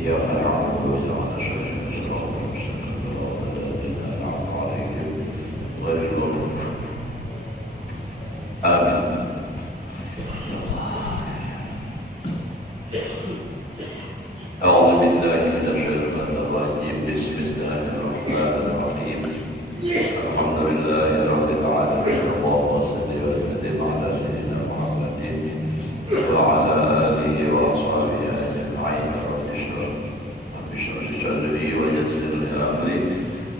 إياك نعبد وإياك نستعين صراط المستقيم صراط الذين أنعمت عليهم غير المغضوب آمين. أعوذ بالله من الشيطان الرجيم بسم الله الرحمن الرحيم الحمد لله رب العالمين اللهم صل وسلم على سيدنا محمد وعلى آله وأصحابه أجمعين رب اشرح صدري ويسر لي أمري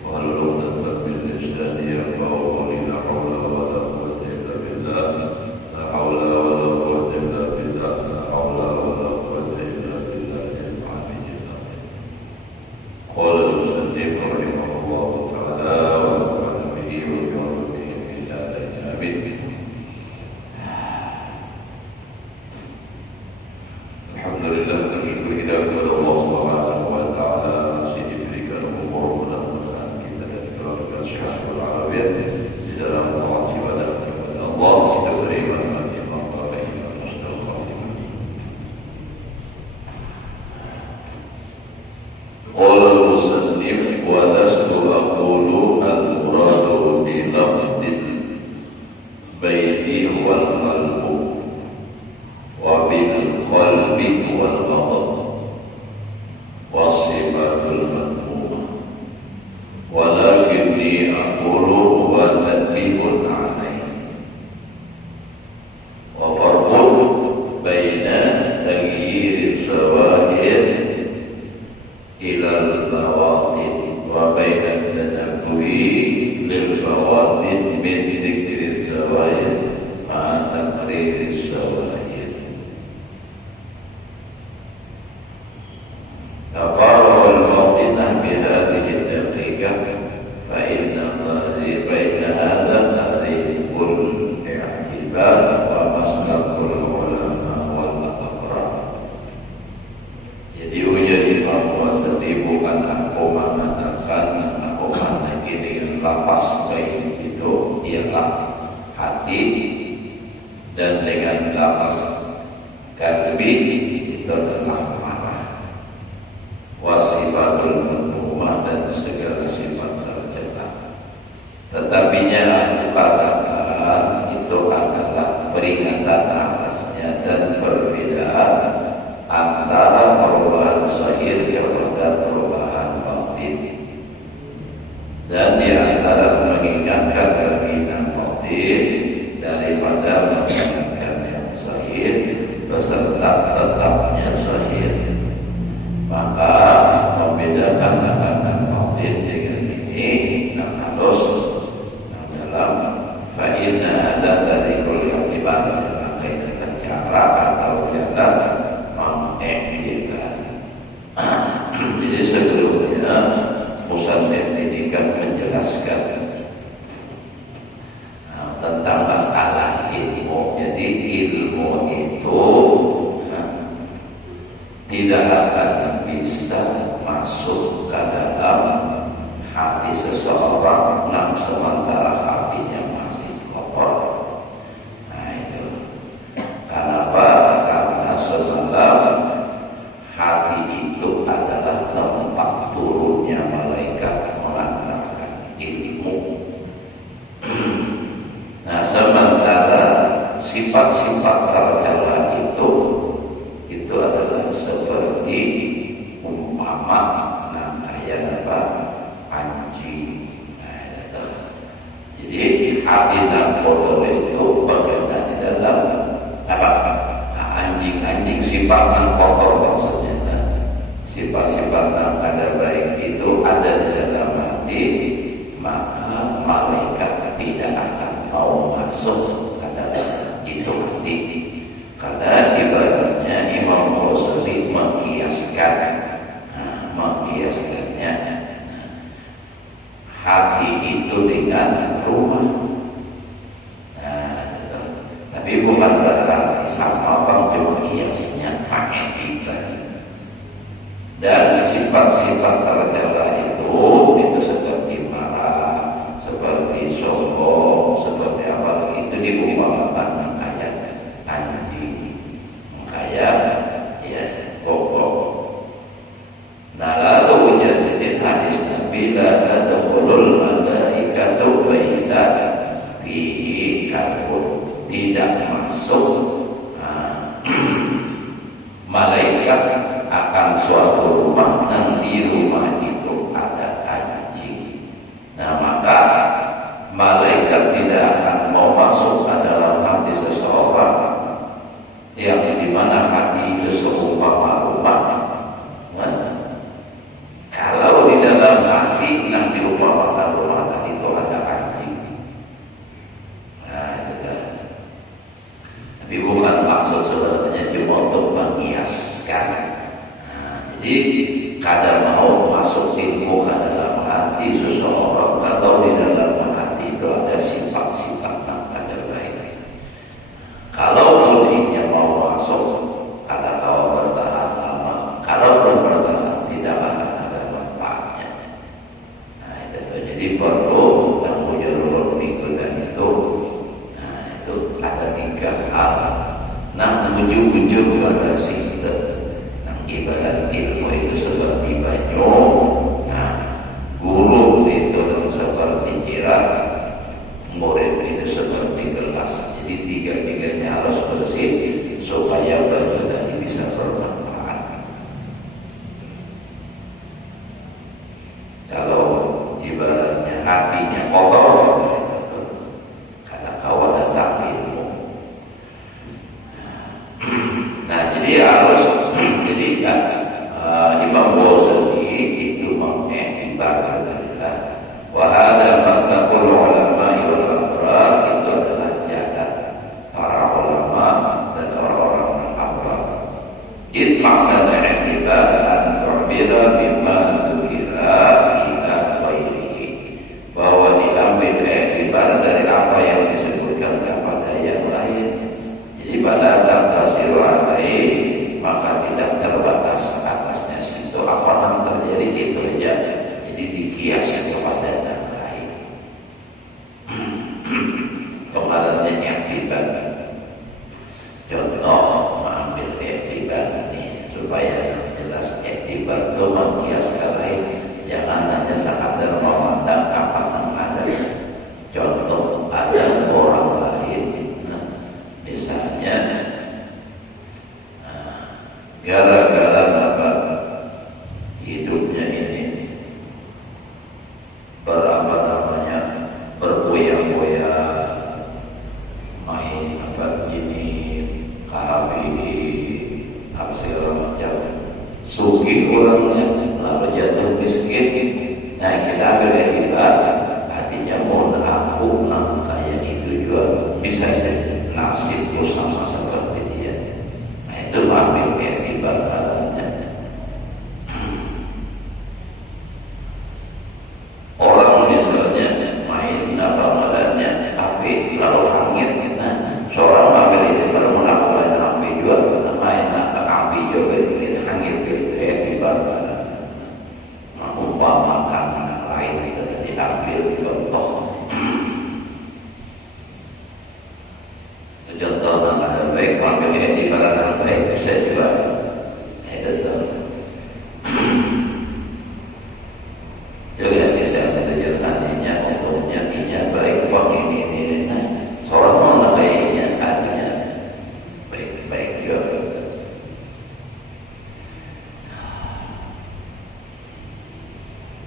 واحلل عقدة من لساني يفقهوا قولي لا حول ولا قوة إلا بالله لا حول ولا قوة إلا بالله لا حول ولا قوة إلا بالله العلي العظيم. قال المصنف رحمه الله تعالى ونفعنا به وبعلومه في الدارين آمين. Alhamdulillah, bersyukur kita kepada Allah Subhanahu wa taala masih diberikan umur mudah-mudahan kita dan keluarga sehat walafiat di dalam taat ibadah kepada Allah. Kita beriman mati maqam iman mustaqim. Qala al-musannif wa lastu aqulu al-muradu bi lafdil baiti wal qalbu wa bil qalbi wal ghadab wa sifatul madmumah walakinni aqulu wa tadbihun alayhi wa farqun baina taghyir zawahir ila al-bawatin wa baina tadabbuhi lil bawatin min dhikri zawahir ma taqrir zawahir. فقالوا الموطنة بهذه الدقيقة فإن هذا تهذيب الاعتبار ومسلك العلماء والأقران. Jadi ujian bahwa tadi bukan aku mengatakan aku lagi dengan lapas baik itu ialah hati dan dengan lapas kalbi itu adalah wasifatul madmumah dan segala sifat tercela. Tetapinya aku katakan itu adalah peringatan atasnya dan perbedaan antara perubahan zahir kepada perubahan batin, dan di antara mengingatkan keinginan batin daripada mengingatkan yang zahir beserta tetapnya zahir. Maka membedakan akan batin dengan ini yang halus dalam fa'inna ada dari kuliah ibadah, maka itu cara atau jalan mengiktikan. Jadi sebelumnya musannif ini kan menjelaskan tentang masalah ilmu. Jadi ilmu itu tidak akan bisa masuk ke dalam hati seseorang yang sementara hatinya masih kotor. Nah itu kenapa? Karena sesungguhnya hati itu adalah tempat turunnya malaikat mengantarkan ilmu. Nah sementara sifat-sifat tercela itu adalah seperti umpama kayak apa, anjing. Jadi hati dan kotor itu bagaimana di dalam apa? Anjing sifat yang kotor maksudnya. Sifat-sifat yang kada baik itu ada di dalam hati, maka malaikat tidak akan mau masuk ke dalam itu hati. Karena ibaratnya Imam Ghazali mengiaskannya hati itu dengan rumah. Tapi bukan berarti sama orang cuma kiasnya pakai tiba. Dan sifat-sifat tercela itu seperti marah, seperti sombong, seperti apa itu diumpamakan ayat anjing, kayak ya pokok la tadkhulul malaikatu baita fihi kalbun. Tidak masuk malaikat akan suatu rumah dan di rumah itu ada anjing. Nah, maka malaikat tidak akan mau masuk ke dalam hati seseorang yang dimana hati itu seumpama rumah. Nah, kalau di dalam hati yang diumpamakan rumah tadi itu ada anjing. Nah, itu kan. Tapi bukan maksud sebenarnya cuma untuk menghiaskan. Nah, jadi kadang mau masuk ilmu ke dalam hati seseorang atau di dalam hati itu ada sifat-sifat yang ada baik. Kalau dia mau masuk, kadang kau bertahan lama. Kalau belum bertahan, tidak akan ada manfaatnya. Nah, itu jadi perlu tanggung minggu dan itu. Nah, itu ada 3 hal. Nah, ujung-ujung ada sistem. Nah, ibarat ilmu itu seperti banyu. Nah, guru itu seperti jiran, murid itu seperti gelas. Jadi 3-tiganya harus bersih supaya banyu tadi bisa bermanfaat. Kalau ibaratnya hatinya kotor, karena kau ada ilmu. Nah, jadi harus jadi Imam Ghazali itu mengiktibarkan adalah wa hadza masnaqul ulama wal abrar, itu adalah jalan para ulama dan orang-orang yang abrar. Itma'na al-i'tibar an tu'bira bima dzukira ila ghairihi, bahwa diambil i'tibar dari apa yang disebutkan kepada yang lain. Jadi pada tafsir lain maka tidak terbatas atasnya situ apa yang terjadi itu saja. Jadi dikias kepada yang lain. Kemarinnya yang tiba, contoh mengambil iktibar ini supaya jelas iktibar itu mengkiaskan lain. Jangan hanya sekadar memandang apa yang ada. Contoh ada orang lain, misalnya gara-gara apa hidupnya ini bergoyang-goyang, main gini, KHBI, apa segala macam, sugih orangnya lalu jatuh miskin. Nah, kita ambil iktibar, artinya mohon aku nak kayak itu juga bisa nasibku sama seperti dia. Nah, itu ambil iktibar padanya. Orang misalnya main apa badannya tapi lalu langit, nah seorang ambil iktibar melakukan api juga, main api juga itu langit itu iktibar badan. Umpamakan yang lain itu diambil contoh. Contoh yang ada baik, ambil iktibar yang baik bisa juga. Itu tuh. Jadi bisa saja nantinya untuknya tidak baik, kok ini. Nah, seorang mana baiknya artinya baik juga.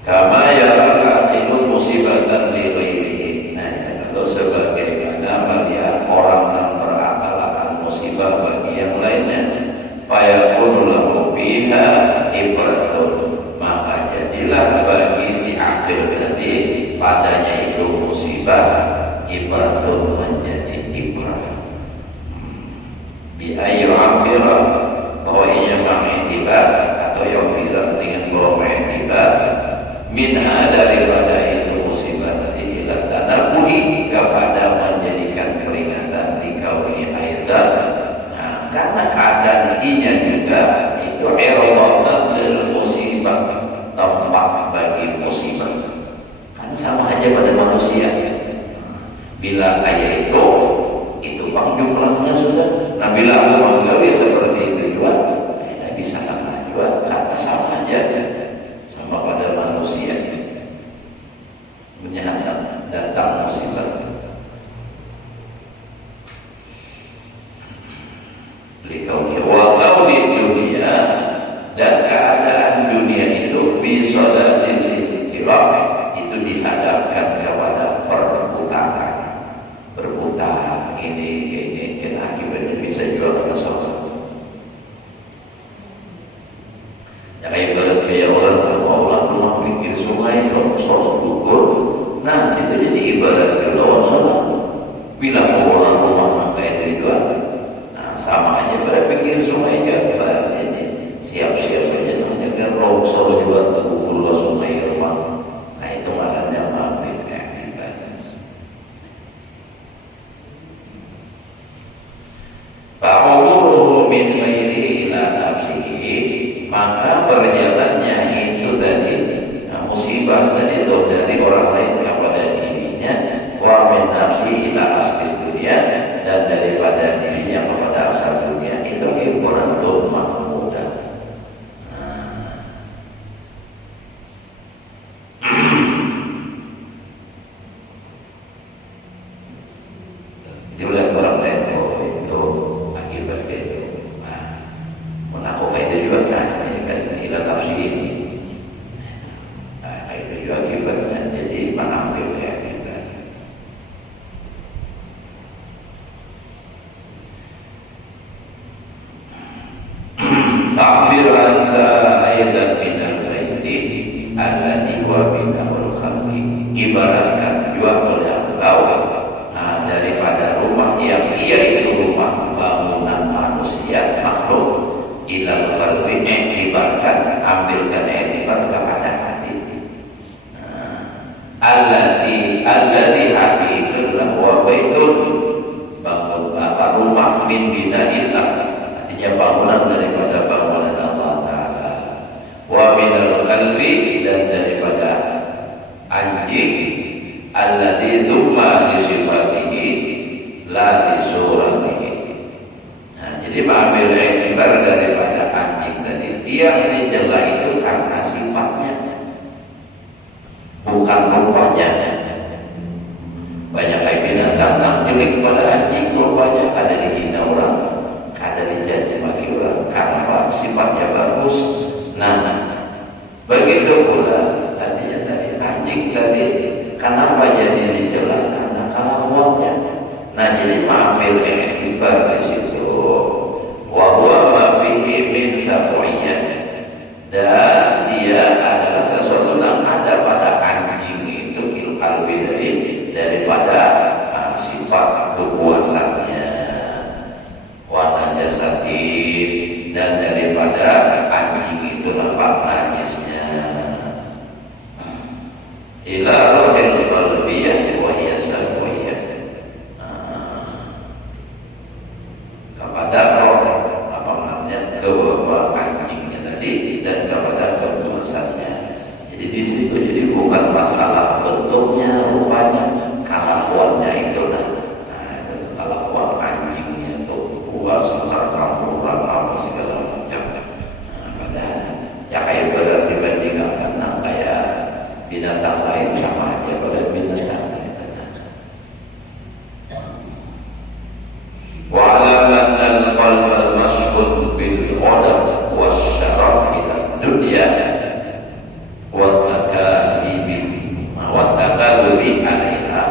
Kama ya'laqilu musibatan li ghairihi. Nah, kalau sebagaimana melihat orang yang berakal akan musibah bagi yang lainnya, fayakunu lahu biha ibratun, maka jadilah bagi si akil tadi padanya itu musibah, ibratun menjadi ibrah. Bi ayu amira, bahwa ia mengiktibar atau yang bilang dengan bahwa mengiktibar minha daripada itu musibah tadi ila tanabuhi, kepada menjadikan peringatan di kauli aidan. Nah, karena keadaan inya juga itu irwatan lil musibah, tempat bagi musibah. Kan sama aja pada manusia. Bila kayak itu bang jumlahnya sudah. Nah, bila Allah menggawe seperti itu juga, tidak bisa juga, karena sama saja sama pada manusia. dirinya itu bisa ditilak itu dihadapkan kepada perputaran. Berputar ini akibatnya bisa juga kena sosok. Ya kayak kayak orang Allah rumah mikir sungai sosok gugur. Nah itu jadi ibarat lawan sosok. Bila orang rumah maka itu nah, sama aja pada pikir sungai juga. Jadi siap-siap saja menjaga longsor juga gugur sungai rumah. Nah itu makanya mampir ibadah. Fa'uluhu min ghairi ila nafsihi, maka berjalannya itu tadi musibah tadi itu dari orang lain kepada dirinya, wa min nafsihi ila asli dunia, dan daripada dirinya kepada asal dunia itu hiburan untuk mahmudah. Jadi oleh orang lain itu akibat itu melakukan itu juga kan ila nafsi ini itu juga akibatnya jadi mengambil akibat. Ta'bir anta ayatan minal baiti alladhi wa minahul khalqi, ibaratkan juga oleh engkau daripada rumah yang ia itu rumah bangunan manusia makhluk ilal qalbi, etibarkan ambilkan etibar kepada hati. Alladhi hati itulah wa baitun, bangun rumah min bina'illah, artinya bangunan daripada bangunan Allah Ta'ala, wa minal qalbi, dan daripada anjing alladhi dhumma disifatihi la disuratihi. Nah, jadi mengambil etibar daripada anjing tadi yang dicela itu karena sifatnya, bukan rupanya. Banyak kayak binatang nak jelek kepada anjing, rupanya ada dihina orang, ada dicaci maki orang karena sifatnya bagus. Nah, begitu pula artinya tadi anjing tadi kenapa jadi dicela? Karena kelakuannya. Nah jadi mengambil etibar di situ. Wa huwa ma fihi min safiyah, dan dia adalah sesuatu yang ada pada anjing itu kalbi daripada sifat kepuasannya, warna jasadi, dan daripada anjing itu nampak najisnya. Ila rohil qalbiyah wa hiya safiyah, kepada roh apa maknanya kebawa anjingnya tadi dan kepada kepuasannya. Jadi di situ jadi bukan masalah bentuknya, rupanya, kelakuannya itu kelakuan anjingnya itu puas besar campuran apa segala macam. Padahal ya kayak dibandingkan kayak binatang lain sama aja pada binatang lain. Wa alaman al-qalb al-mashghul bil ghadab wasyaraf ila dunya wa takallumi alaiha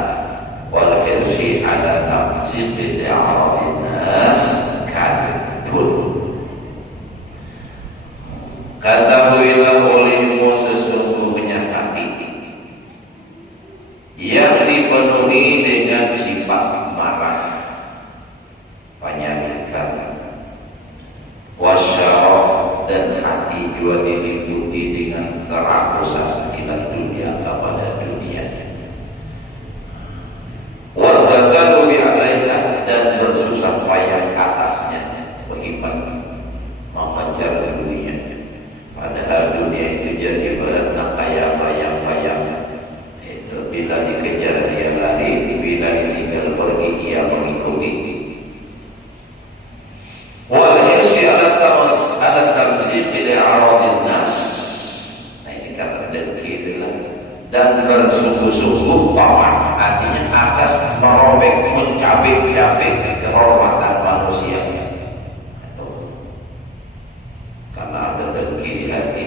wal hirsi ala taqsisi a'radin nas kadun. Katahuilah olehmu sesungguhnya hati yang dipenuhi dengan sifat marah, penyalikan, wasyarah, dan hati juga diliputi dengan kerakusan kita dunia kepada dunia. Wadakalu bi'alaiha, dan bersusah payah atasnya, bagaimana mengejar dunia. Padahal dunia itu jadi berat kayak bayang-bayang. Itu bila dikejar dia lari, bila ditinggal pergi dia mengikuti. Wal hirsi ala tamsih ila aradin nas. Nah ini kata itulah. Dan bersungguh-sungguh tamak, artinya atas merobek, mencabik-cabik kehormatan manusia. Karena ada dengki di hati,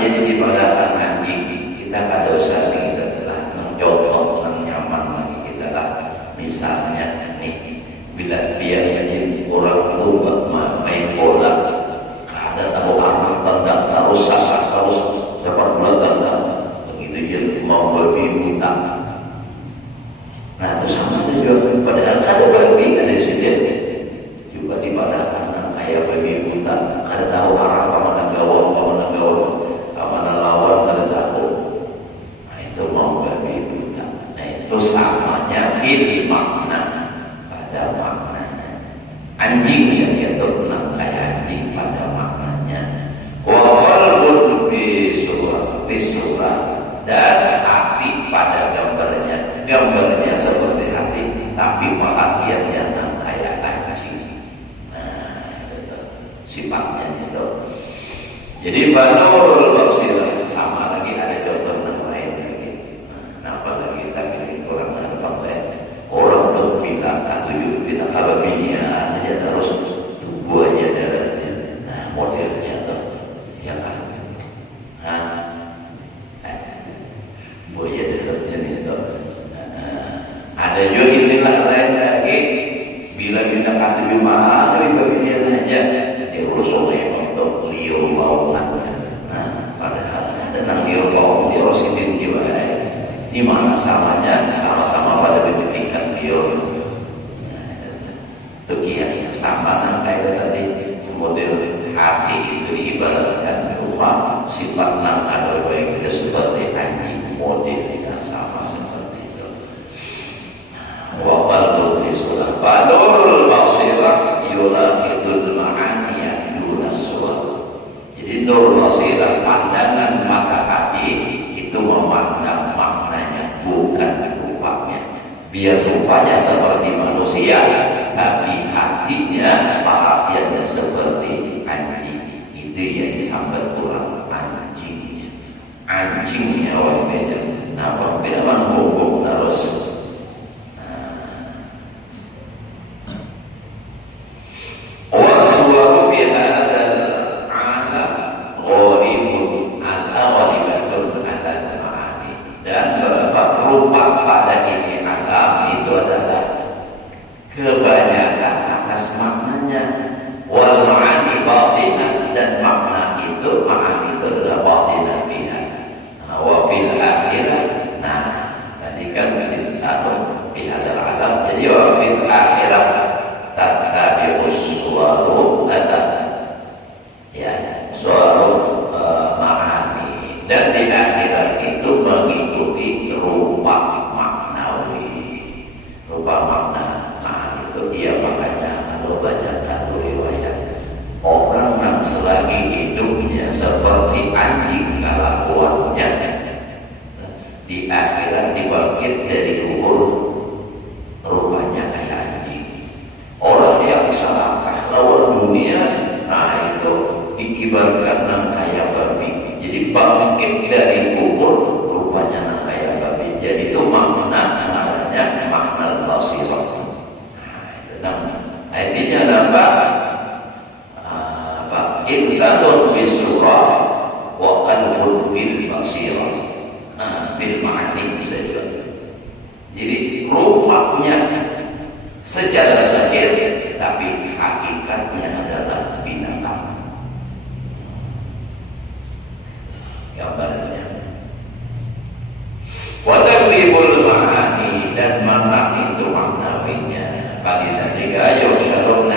jadi dibalakan anjing kita kada usah sing telah mencontoh nyaman lagi kita lah. Misalnya nih, bila dia jadi orang tua main bola, kada tahu arah tendang terus sasar terus sepak bola tendang begitu dia mau babi buta. Nah itu sama saja juga, padahal ada babi ada di sini juga dibalakan kayak babi buta, kada tahu arah kemana gawang kemana lawan kada tahu. Nah itu mau babi buta. Nah itu samanya fil makna pada maknanya. Anjing yang dia tenang kayak anjing pada maknanya. Wa qalbun fi surah dan hati pada gambarnya seperti hati tapi perhatiannya nang kayak anjing. Nah itu sifatnya itu. Jadi banurul basirah sama lagi ada contoh yang lain lagi. Nah, apalagi kita pilih orang yang pakai orang tuh bilang atau kita kalau minyak aja terus tubuh aja dalamnya. Nah modelnya tuh yang kan. Buaya dalamnya itu. Ada juga istilah lain lagi bila kita kata gimana begini aja urus oleh untuk liur lawangan. Nah padahal ada nang liur lawan dia rosidin juga di mana samanya sama-sama pada bentukan liur. Itu kiasnya sama nang kayak tadi model hati itu diibaratkan rupa sifat nang ada baik itu seperti anjing modelnya sama seperti itu. Wa qalbun fi surah badul basirah yulaqidul ma'aniya dunas suwar. Jadi nur basirah pandangan mata hati itu memandang maknanya bukan rupanya. Biar rupanya seperti manusia tapi hatinya perhatiannya seperti anjing. Itu yang disambat orang anjingnya orang beda. Nah orang beda mana hukum terus. Kebanyakan atas maknanya wal ma'ani batinah dan makna itu ma'ani itu adalah batinah fiha wa fil akhirah. Nah tadi kan atau bihadal alam jadi wa fil akhirah tatabi'us suwaru ya suwaru ma'ani dan di akhirat itu mengikuti rupa maknawi makna. Dia makanya kalau banyak riwayat orang yang selagi hidupnya seperti anjing kelakuannya di akhirat dibangkit dari kubur rupanya kayak anjing. Orang yang selangkah lawan dunia, nah itu diibaratkan nang kayak babi. Jadi bangkit dari kubur rupanya nang kayak babi. Jadi itu makna namanya makna basirah. Artinya nambah insanun fi surah wa qalbun fil basirah. Fil ma'ani saja. Jadi rupanya secara zahir tapi hakikatnya adalah binatang. Gambarnya. Wa taglibul ma'ani dan makna itu maknawinya. Balilah tiga yusharuna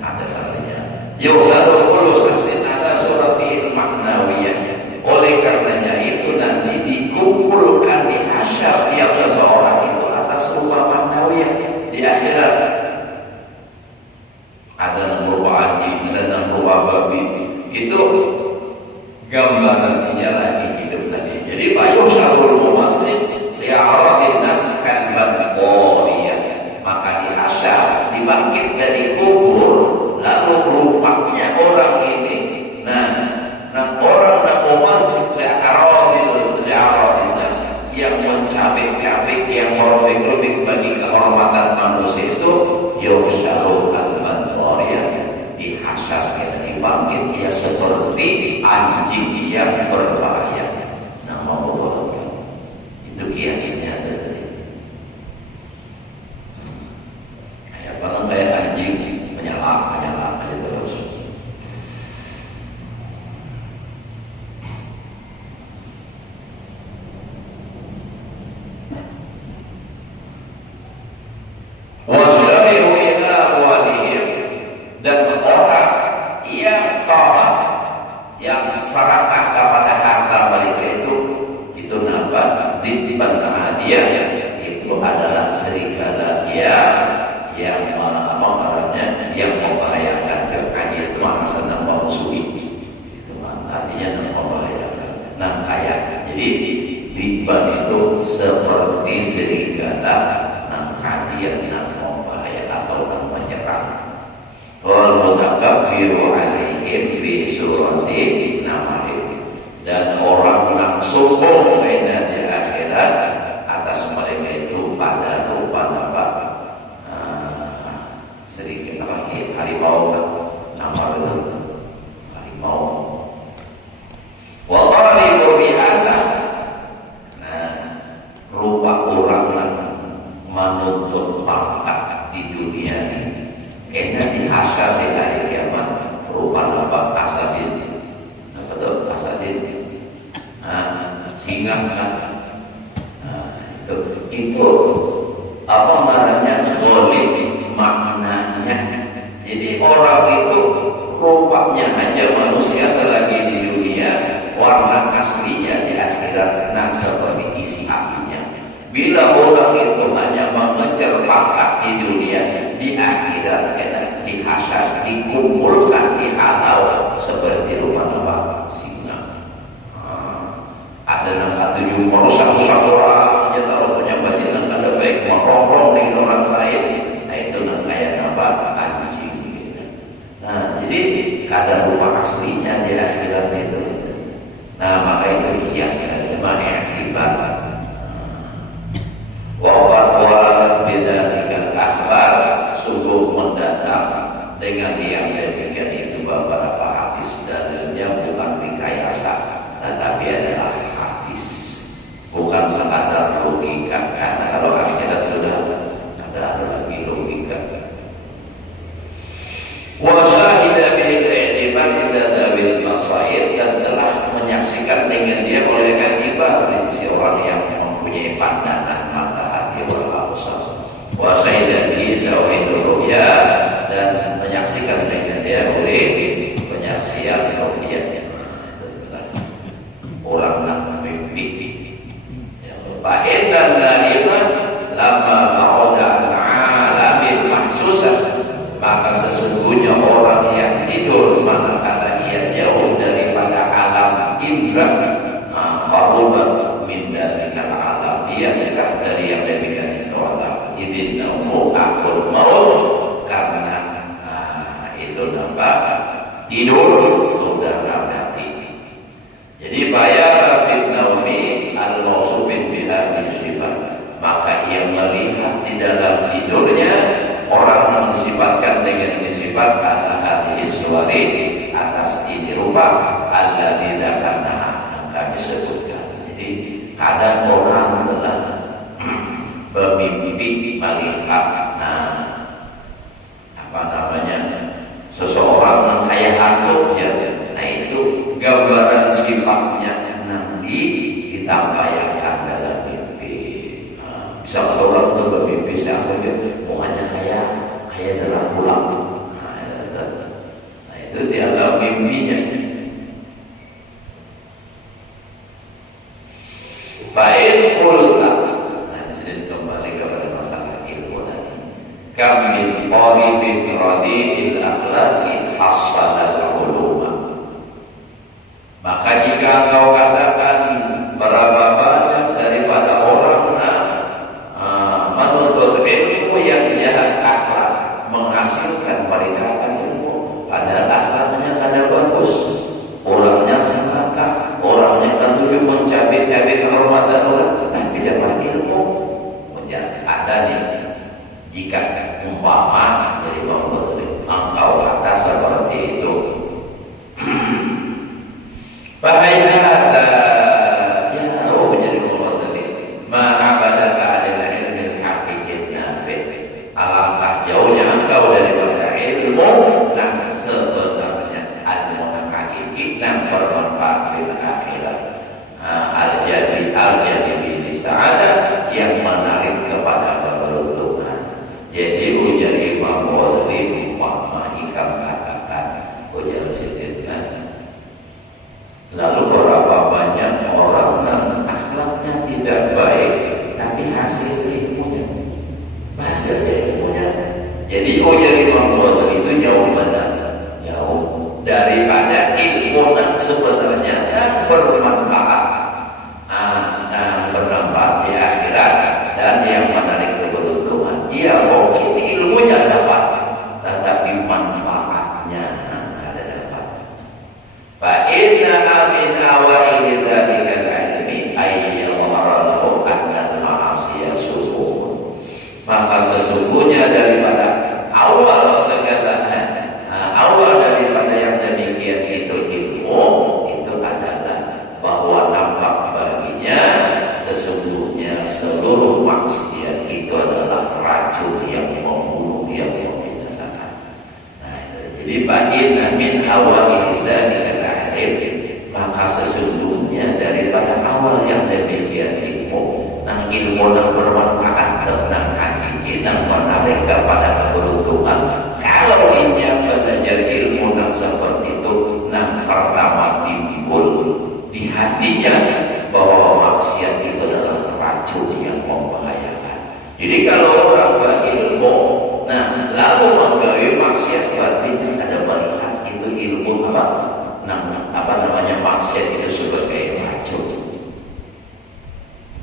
ada sanksinya. Yusharul kullu saksin ala suratihi maknawiyah. Oleh karenanya itu nanti dikumpulkan di hasyar tiap seseorang itu atas rupa maknawiyah di akhirat. Ada berupa anjing, ada berupa babi. Itu gambaran lagi hidup tadi. Jadi yusharul mumassil li'aradin nas kalban qawiyah. Maka di hasyar dibangkit dari kubur lalu rupanya orang ini nah orang yang memasuk li'aradil nas yang mencabik-cabik yang merobek-robek bagi kehormatan manusia itu yusyarul al-manwariyah di hasyar kita dibangkit dia seperti anjing yang yusawiru alaihim bi surati namalih, dan orang langsung mereka di akhirat atas mereka itu pada rupa apa, sedikit lagi harimau, nama itu harimau. Wa qalibu biasa, rupa orang yang menuntut pangkat di dunia ini, kena dihasyar di hari kiamat rupa apa, asajid, apa tuh asajid, singa kan, itu apa namanya, golib maknanya. Jadi orang itu rupanya hanya manusia selagi di dunia, warna aslinya di akhirat nah seperti isi hatinya. Bila orang itu hanya mengejar pangkat di dunia, di akhirat kena dihasyar, dikumpulkan di halau seperti rumah apa, singa. Ada yang tujuh merusak-rusak orang, ya tahu punya batin yang ada baik, merongrong dengan orang lain, nah itu yang kayak apa, anjing. Nah jadi kadar rupa aslinya di akhirat itu. Nah maka itu hiasnya namanya ibadah. Wawalat bidzalika akhbar, sungguh mendatang dengan yang demikian itu beberapa hadis dalilnya bukan rekayasa, tetapi adalah hadis, bukan sekadar logika. Karena kalau akhirat sudah ada lagi logika. Wa syahida bil i'tibar ila dabil masair, dan telah menyaksikan dengan dia oleh i'tibar di sisi orang yang mempunyai pandangan mata hati wal absar. Wa syahida bi syahidul ru'ya, dan menyaksikan dengan dia oleh penyaksian ru'ya, orang yang mimpi. Fa'in dan la'iman lama ba'uda al-alamin mahsusah, maka sesungguhnya orang yang tidur manakala ia jauh daripada alam indra, qaruba min dalikal alam, ia dekat dari yang demikian itu alam. Idinnahu akhir maut, karena itu nampak tidur saudara mati. Jadi bayar fitnaumi al-mausufin bihadhi sifat, maka ia melihat di dalam tidurnya orang yang disifatkan dengan sifat al-hadis suari atas ini rupa Allah tidak karena kami sebutkan. Jadi kadang orang telah bermimpi melihat apa namanya, seseorang yang kayak hantu ya, nah itu gambaran sifatnya nanti ditampaykan dalam mimpi. Bisa seorang itu bermimpi siapa dia, pokoknya kayak dalam pulang. Nah itu di dalam mimpinya. Fa'in qulta, nah disini kembali kepada masalah ilmu tadi. Kam min qaribin radil akhlaqi hasanal uluma. Maka jika engkau katakan berapa banyak daripada orang menuntut ilmu yang jahat akhlak menghasilkan mereka akan ilmu, padahal akhlaknya kada bagus, orangnya sangka, orangnya tentunya mencabik-cabik kehormatan orang, tapi dapat ilmu. Menjadi ada nih, jika umpama jadi engkau kata seperti itu, bahaya ada jauh menjadi muwazzabi ma'abadaka adil ilmi haqiqatnya, alangkah jauhnya engkau daripada ilmu yang sebenarnya, ilmu yang hakiki yang bermanfaat di akhirat, al-jadi di sa'adah, yang menarik kepada keberuntungan. Jadi ujar Imam Ghazali hikam katakan, ujar sititkan, lalu berapa banyak orang yang akhlaknya tidak baik, tapi hasil ilmunya, hasil ilmunya. Jadi ujar Imam Ghazali itu jauh jauh daripada ilmu yang sebenarnya yang bermanfaat, bermanfaat di akhirat dan yang menarik keberuntungan. Iya, mungkin ilmunya dapat, tetapi manfaatnya Jadi ba'inna min awalil dzalika al-ilm, maka sesungguhnya daripada awal yang demikian ilmu nang bermanfaat nang hakiki nang menarik kepada keberuntungan. Kalau inya belajar ilmu nang seperti itu nang pertama timbul di hatinya bahwa maksiat itu adalah racun yang membahayakan. Jadi kalau orang berilmu, nah lalu menggawe maksiat, berarti ada melihat itu ilmu apa namanya maksiat itu sebagai racun.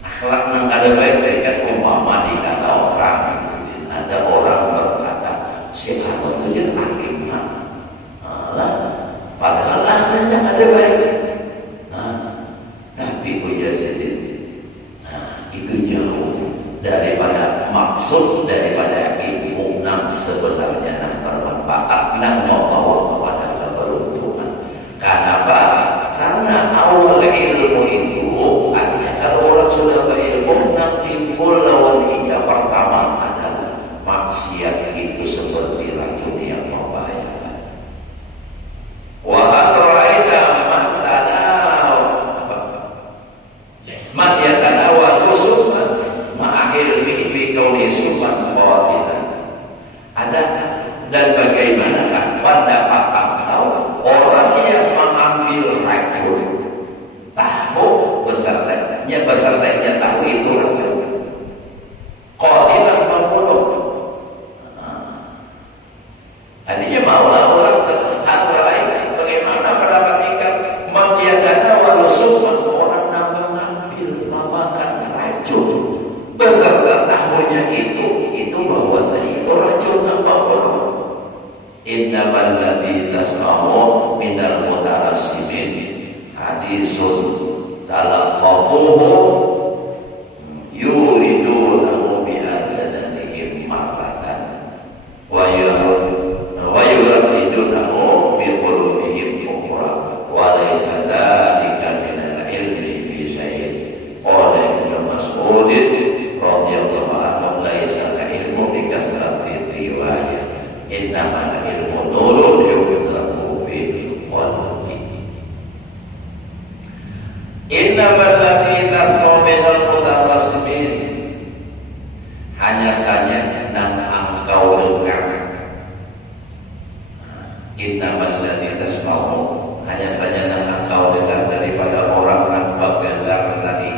Akhlak yang ada baik-baik kan umpama dikata orang, ada orang berkata si Ahmad itu hakim, padahal akhlaknya ada baik-baik. Tapi puja saja, itu jauh daripada maksud daripada ilmu yang sebenarnya yang bermanfaat yang membawa kepada keberuntungan. Kenapa? Karena awal ilmu itu artinya kalau orang sudah berilmu yang timbul lawan ia pertama adalah maksiat itu seperti racun yang membahayakan. Wahai man yatanawal khususan ma'il bi kauni suman qadilan. Ada dan bagaimanakah pendapat engkau orang yang mengambil racun tahu besar saja tahu itu racun qadilan membunuh. Artinya maulah orang antara lain bagaimana pendapat engkau man yatanawal suman orang memakan racun besar tahunya itu bahwasanya itu racun tanpa penuh. Innamal ladzi tasma'u minal mutarassimin hadisun talaqafuhu yuridunahu bi arsadanihim marratan wa yuridunahu bi qulubihim ukhra wa laysa dzalika minal ilmi bi syai'in. Qala Ibnu Mas'ud radhiyallahu anhu laisa ilmu bi kasrati riwayat innama ilmu nurun yuqdamu bil qalbi. Innamal ladzi tasma'u minal mutarassimin, hanya saja yang engkau dengar. Innamal ladzi tasma'u, hanya saja yang engkau dengar daripada orang yang bergelar tadi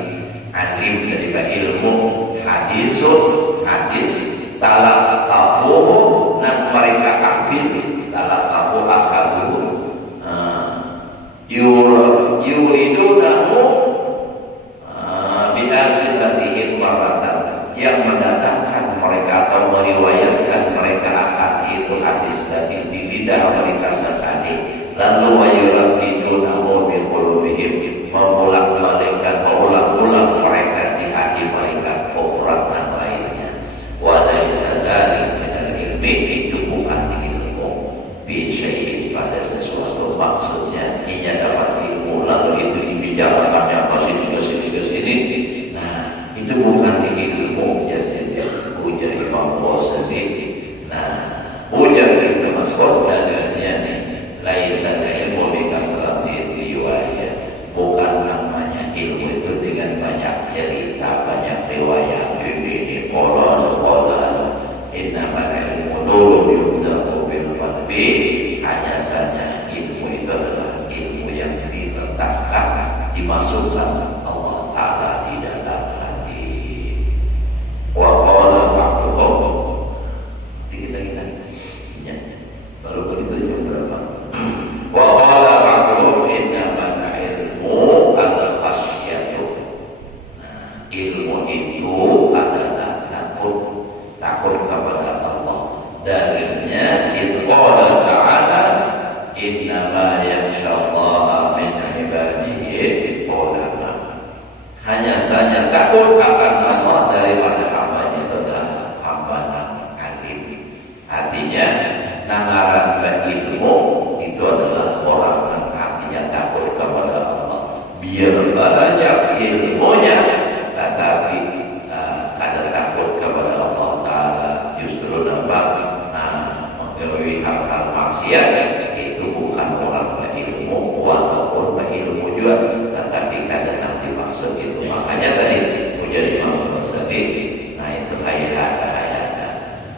alim daripada ilmu hadis talaqafuhu dan mereka ambil talaqafu akhaduhu yuridunahu bi arsilatihim maratan, yang mendatangkan mereka atau meriwayatkan mereka akan itu hadis tadi di lidah mereka sekali, lalu wayuridunahu bi qulubihim, mengulang-ulang mereka di hati mereka kekurangan lainnya. Walaysa dzalika minal ilmi, itu bukan ilmu bi syai'in, pada sesuatu maksudnya ia dapat ilmu lalu itu dibicarakannya ke sini. Nah, itu bukan ilmu ya saja. Ujar Imam Ghazali. Nah, ujar Ibnu Mas'ud dalilnya nih, laisa ilmu bi kasrati riwayat, bukan namanya ilmu itu dengan banyak cerita, banyak riwayat. Ini qala innamal ilmu nurun yuqdamu bil qalbi, hanya saja ilmu itu adalah ilmu yang diletakkan, dimasukkan Allah Ta'ala di dalam hati. Wa qala ba'duhum, kita ya, baru begitu berapa? Wa qala ba'duhum innamal ilmu al-khasyatu. Ilmu itu adalah takut kepada Allah. Dalilnya itu qala ta'ala innama yakhsyallaha min ibadihi ulama. Hanya saja takut akan Allah daripada hamba-Nya adalah hamba alim. Artinya nangaran ilmu itu adalah orang yang hatinya takut kepada Allah. Biar banyak ilmunya tetapi kada takut kepada Allah Ta'ala, justru nampak menggawi hal-hal maksiat maksiat itu bukan orang berilmu walaupun berilmu juga, tetapi kadang dimaksud itu. Makanya tadi menjadi Imam Ghazali, nah itu hayata.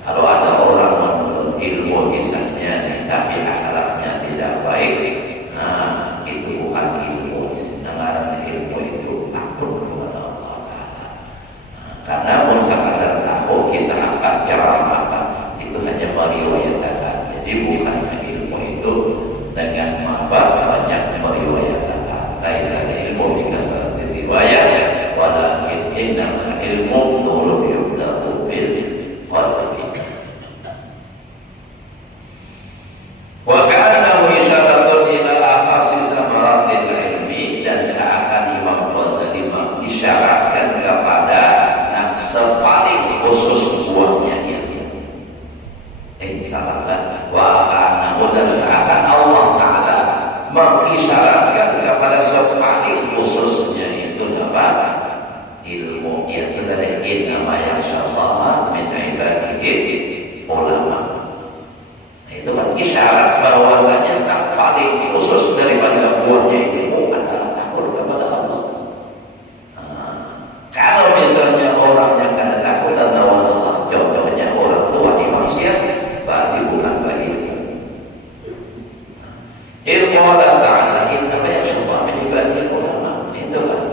Kalau ada orang menuntut ilmu kisahnya tapi akhlaknya tidak baik, nah itu bukan ilmu. Dengaran ilmu itu takut kepada Allah Ta'ala. Karena pun sekadar tahu kisah akhlak ceramah itu hanya meriwayatkan. Jadi bukannya ilmu itu dengan mabak banyak meriwayatkan. Laisa ilmu bikasrat riwayat, walakin innama ilmu nurun yubda'u bil qalbi. Wa kana isyaratun ila akhasi samaratil ilmi, dan seakan Imam Ghazali mengisyaratkan kepada sepaling khusus buahnya ilmu. Salah. Wa kana, dan seakan Allah Ta'ala mengisyaratkan kepada sepaling khususnya itu apa? Ilmu. Itu dari innama yakhshallaha min ibadihi ulama. Itu kan isyarat bahwasanya tak paling khusus daripada buahnya ilmu adalah takut kepada Allah. Kalau misalnya orang yang kada takut dan lawan Allah, contohnya orang tua di manusia, berarti bukan baik. Ilmu Allah Ta'ala innama yakhshallaha min ibadihi ulama. Itu kan.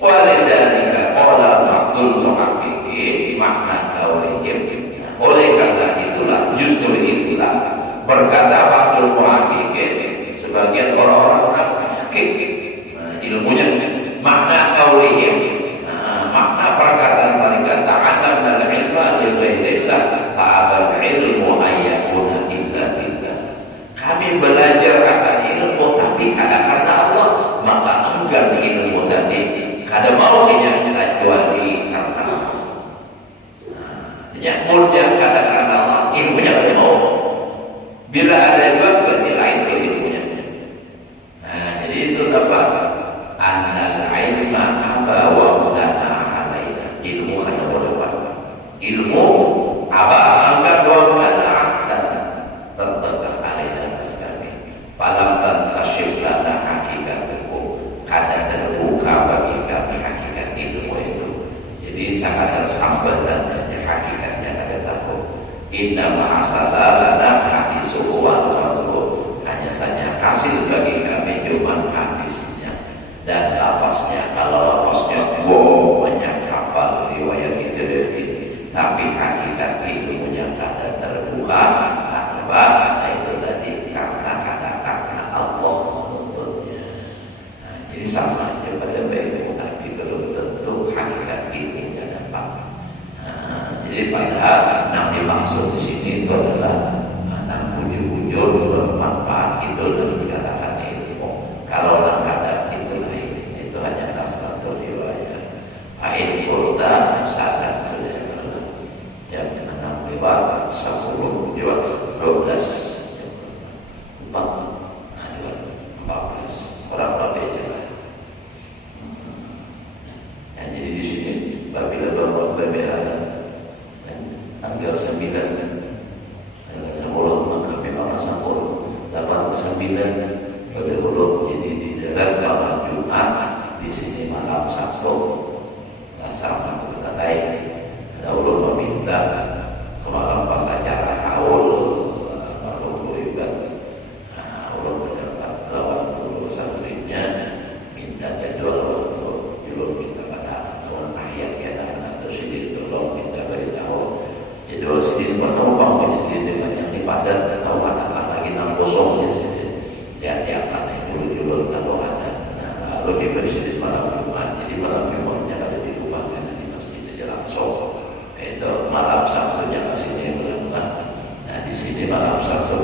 Walidhalika qala ba'dul muhaqqiqin makna qaulihim. Oleh karena itulah, justru itulah berkata ba'dul muhaqqiqin, sebagian orang-orang hakik ilmunya, makna qaulihim, makna perkataan mereka, ta'allamna al-ilma li ghairillah fa'abal ilmu ayyakuna illa billah. Kami belajar akan ilmu tapi kada karena Allah, maka enggan ilmu tadi kada mau kecuali karena Allah. Yang mulia kada karena Allah, ilmunya kada mau. Bila ada sebab berarti lain ilmunya. Nah, jadi itu apa? Annal ilma aba wa mudana alaina. Ilmu kada boleh. Ilmu aba angka dua mudana dan tertegak alaina sekali. Falam tantasyif lana hakikatuhu. Kada terbuka bagi kami hakikat ilmu itu. Jadi sangat tersambat dan hakikatnya kada tahu. Inna ma'asalalana hadisuhu wa al-qadru. Hanya saja hasil bagi kami cuma hadisnya dan lapasnya. Kalau lapasnya banyak hafal riwayat itu, tapi hakikat ilmunya kada terbuka. Apa? Itu tadi karena Allah menuntutnya. Nah, jadi sama saja pada ilmu, tapi belum tentu hakikat ilmunya dapat. Jadi padahal yang dimaksud di sini itu adalah bujur-bujur bermanfaat, itu dan dikatakan ilmu. Kalau orang kata itulah itu hanya asal riwayat. Fa'in qulta sahaja yang menang riwayat 10 juga 12 14 orang berbeda. Jadi di sini apabila berbeda tanggal 9 maka memang sambut 8 ke 9 pada huruf. Jadi di dalam malam Jumat, di sini malam Sabtu. Nah, Sabtu kita naik. Ada ulun meminta semalam pas acara haul malam beribadah. Ulun mendapat lawan dulu santrinya minta jadwal untuk ulun minta pada tahun akhir ya, atau sendiri tolong minta beritahu jadwal sendiri bertambah jadi sedikit banyak di padat atau ada lagi 6 kosong ya tiap kali dulu kalau ada. Nah, lalu diberi sedikit malam Jumat, jadi malam Jumatnya ada di rumah dan di masjid saja langsung. Itu malam Sabtunya ke sini bulan. Nah, di sini malam Sabtu